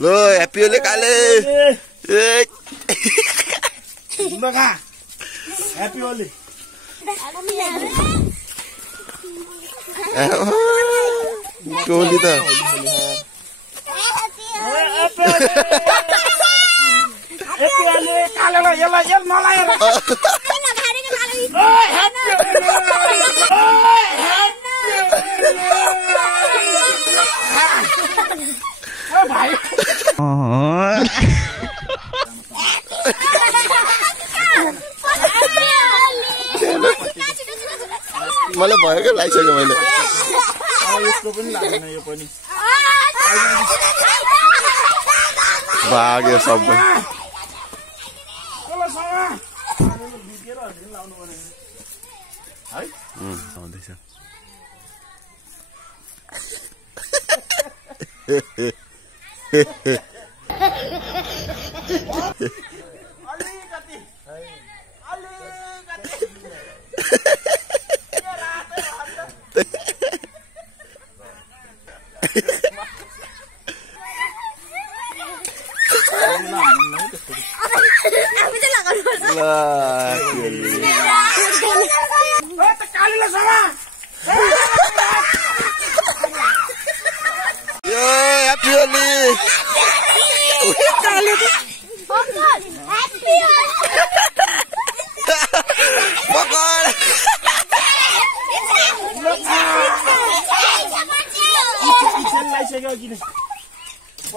लो happy Holi काले लगा happy Holi Holi त मलाई भएको लागिसक्यो मैले यसको पनि लाग्दैन यो पनि भाग्यो सबै आउँदैछ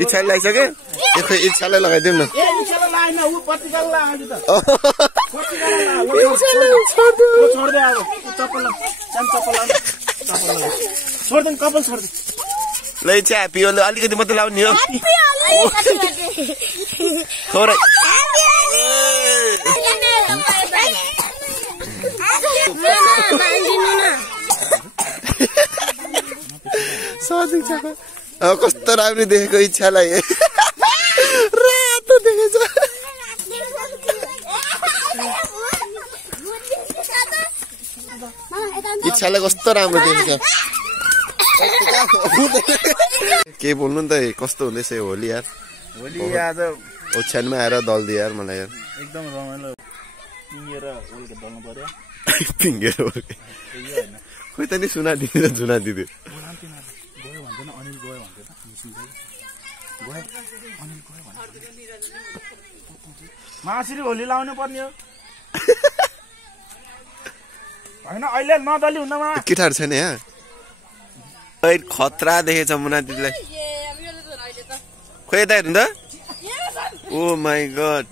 इच्छा लागिसक्यो इच्छालाई लगाइदिउँ न ल इच्छा ह्याप्पी होली अलिकति मात्रै लाउने हो थोरै कस्तो राम्रो देखेको इच्छालाई रातो देखेछ इच्छालाई कस्तो राम्रो देखेछ के बोल्नु नि त कस्तो हुँदैछ होली यार होली आज ओछ्यानमा आएर दल दियो यार मलाई यार एकदम रमाइलो पिङेर ओल्के दल्नु पर्यो पिङेर ओल्के खोइ त नि सुना दिदी जुना दिदी गयो भन्दैन अनिल गयो भन्दैन गयो अनिल गयो मासरी होली लाउनु पर्ने हो होइन अहिले नदली हुँदामा केटाहरू छैन यहाँ खतरा देखेछ मुना दिदीलाई खोइ यता हेर्नु त ओ माई गड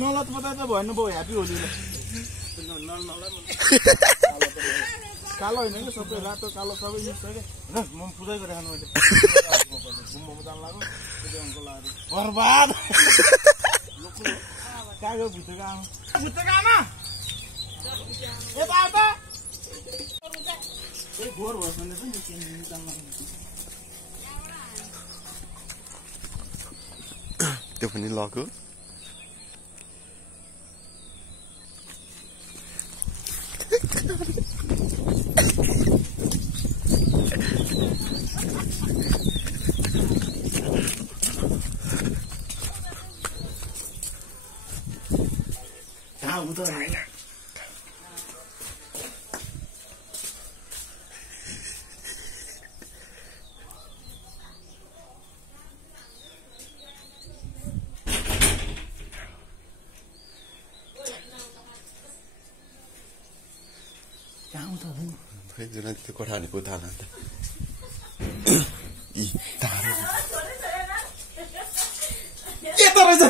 नलत बताए त भन्नु भयो ह्याप्पी होली कालो होइन कि सबै रातो कालो सबै मिक्स हो क्या म पूजा गरिरहनु मैले गुम्बामा जानु लाग्यो बर्बाद कहाँ गयो भुतेको आमा यता आउता गोर भयो भने त्यो पनि लग्यो जुन त्यो कोठाले कोथा हाल्न त इ तारो के त रहेछ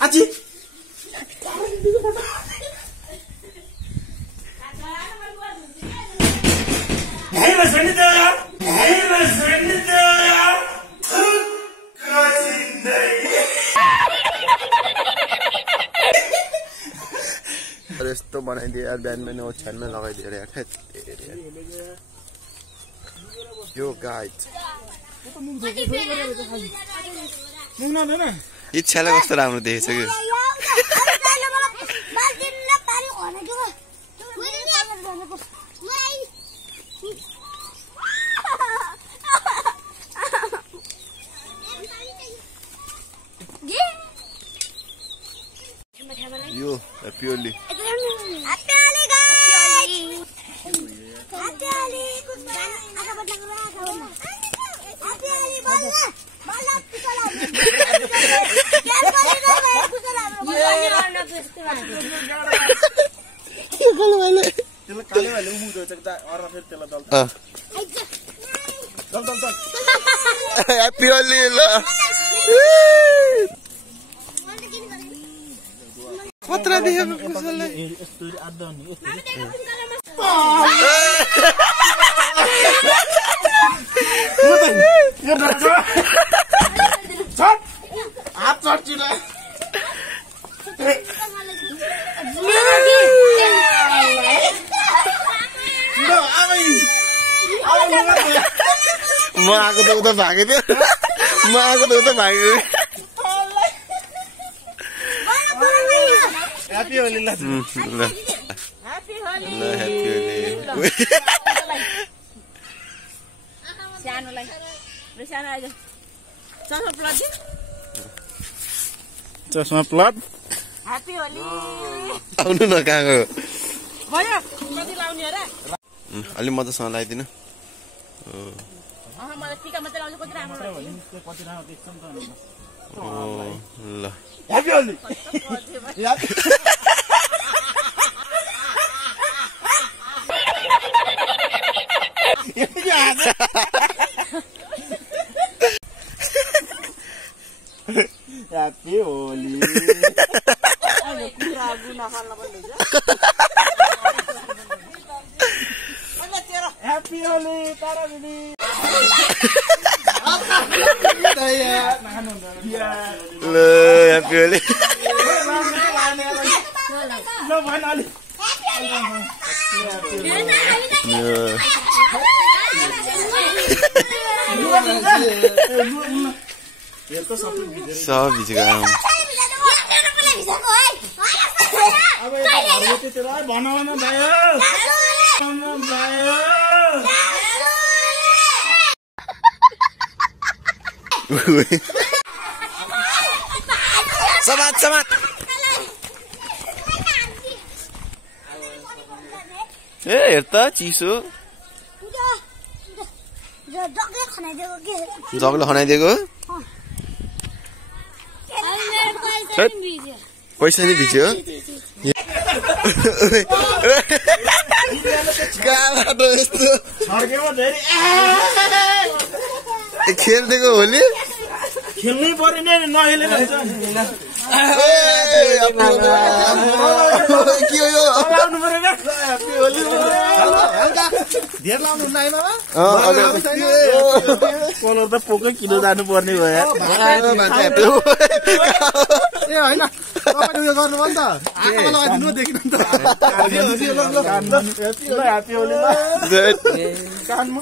आजी यस्तो बनाइदियो यार बिहान बिहान ओछ्यानमा लगाइदिएर यार यो गाइड इच्छालाई कस्तो राम्रो देखेछ कि यो ह्याप्पी होली ह्याप्पी होली ल खतरा देखेको कसैलाई हात चट्छु म आएको त उता भागेको थियो म आएको त उता भागेको ह्याप्पी होली ल ह्याप्पी होली सानोलाई सानो आइज चस्मा प्लट चस्मा प्लट ह्याप्पी होली आउनु न कहाँ गयो भयो कति लाउने हो र अलि मजासँग लगाइदिनु मलाई टिका मात्रै लाउँछु कति राम्रो देख्छ नि त ल happy Holi happy Holi happy Holi Tara दिदी ल ह्याप्पी होली सब भिजेको समात समात ए हेर त चिसो जगले खनाइदिएको पैसा नि भिज्यो कहाँबाट यस्तो खेल्दिएको होली खेल्नै पर्यो नि नखेलेर के हो यो लाउनु पर्यो धेर लाउनु नाइमा कलर त पोकै किन जानु पर्ने भयो ए होइन तपाईँले उयो गर्नुभयो नि त आँखामा लगाइदिनु देखिनु नि त ह्याप्पी होली कानमा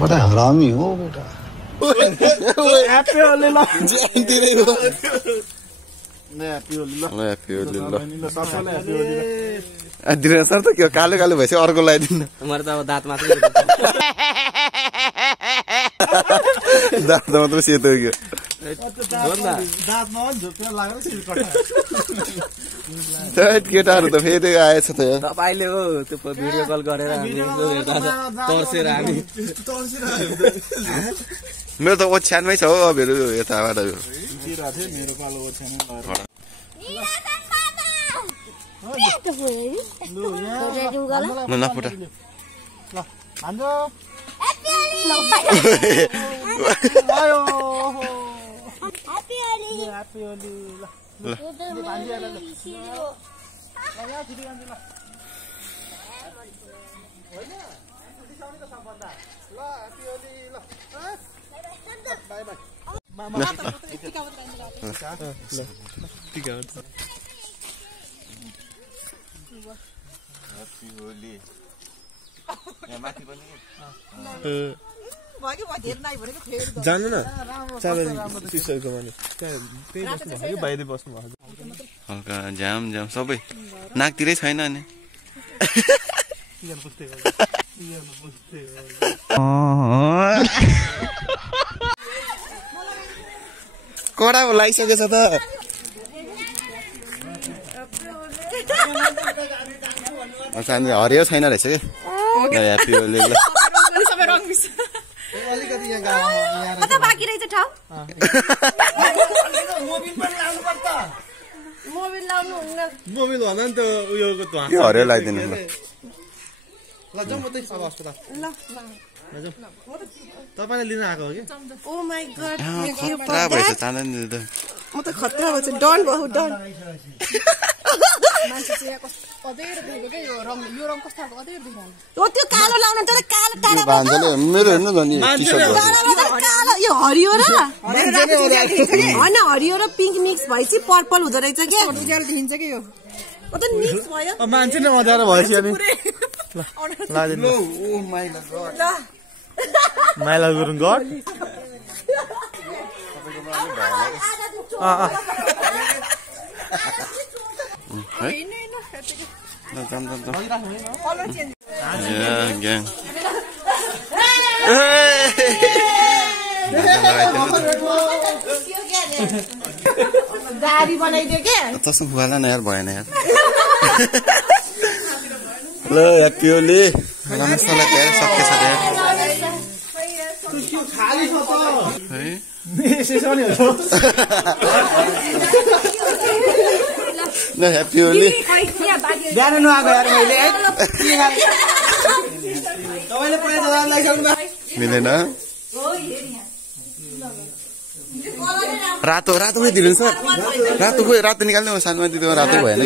बड़ा हरामी हो बेटा ह्याप्पी होली ल ह्याप्पी होली ल दिनु सर त के कालो कालो भएपछि अर्को लगाइदिनु मैले त अब दाँत मात्रै दाँत मात्र सेतो हो क्या दाँतमा झुप्पिया लागेर केटाहरू त फेरि आएछ त तपाईँले हो त्यो भिडियो कल गरेर तर्सेर हामी मेरो त ओछ्यानमै छ हो मेरो यताबाट मेरो पालो ओछ्यान नफुटा हाम्रो जानु न चाबेर सिस्टरको भने त्यहाँ त्यही बस्नु भयो बाहिर बस्नु भएको हल्का जाम जाम सबै नाकतिरै छैन नि कडा लागिसकेछ त हरियो छैन रहेछ कि ह्याप्पी होली ल सबै रङ मिस अलिकति यहाँ गाउँमा कता बाँकी रहेछ ठाउँ मोबिल लाउनु हुन्न मोबिल भन्दा नि त उयोको धुवा यो हरियो लगाइदिनु ल ल जाउँ म चाहिँ अब अस्पताल ल तपाईँले लिन आएको हो कि ओ माय गॉड खतरा भएछ चाँदनी दिदी त म त खतरा भएछ डन बहु डन मान्छे चाहिँ अधेर देखेको क्या यो रङ कस्तो खालको अधेर देखेको हो त्यो कालो लाउनु तर कालो टाढा भान्जाले मेरो हेर्नु त नि टी-सर्ट कालो यो हरियो र होइन हरियो र पिङ्क मिक्स भएपछि पर्पल हुँदो रहेछ क्या उज्यालो देखिन्छ कि यो म त मिक्स भयो मान्छे नै अँध्यारो भएछ नि लो ओ माइ गॉड माइला गुरुङ गड है ल जाम ग्याङ दारी बनाइदियो के तसो खुवाला न यार भएन यार ल ह्याप्पी होली राम्रोसँग त्यहाँ सकेछ त्यहाँ है ल ह्याप्पी होली बिहान नआएको यार मैले है तपाईँले पैसा लगाइसक्नु मिलेन रातो रातो खोइ दिनु सर रातो खोइ रातो निकाल्ने सानोमा दिँदा रातो भएन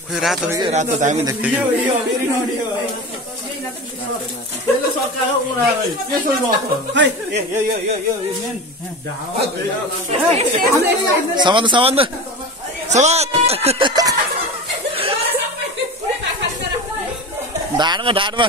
खोइ रातो खोइ रातो दामी देख्थ्यो कि समात समात समात ढाडमा ढाडमा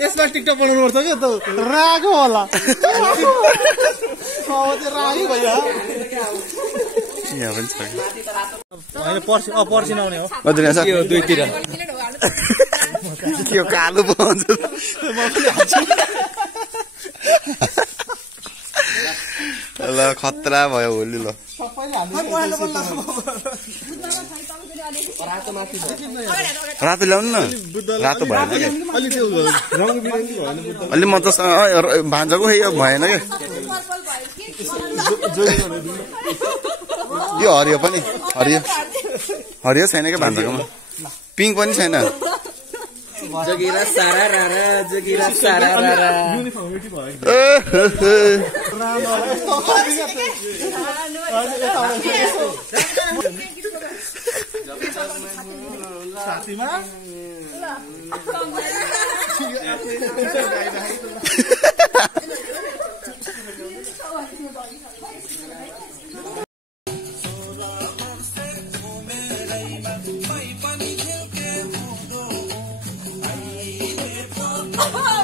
यसमा टिकटक बनाउनु पर्छ क्या त रागो होला रागो भयो यहाँ पनि छ होइन पर्सि नआउने हो दुईतिर के कालो पाउँछ ल खतरा भयो होली ल रातो ल्याउनु न रातो भएन क्या अलि म त भान्जाको खै भएन क्या यो हरियो पनि हरियो हरियो छैन क्या भान्जाकोमा पिङ्क पनि छैन जगिरा सारा रारा जगिरा सारा रारा साथीमा Oh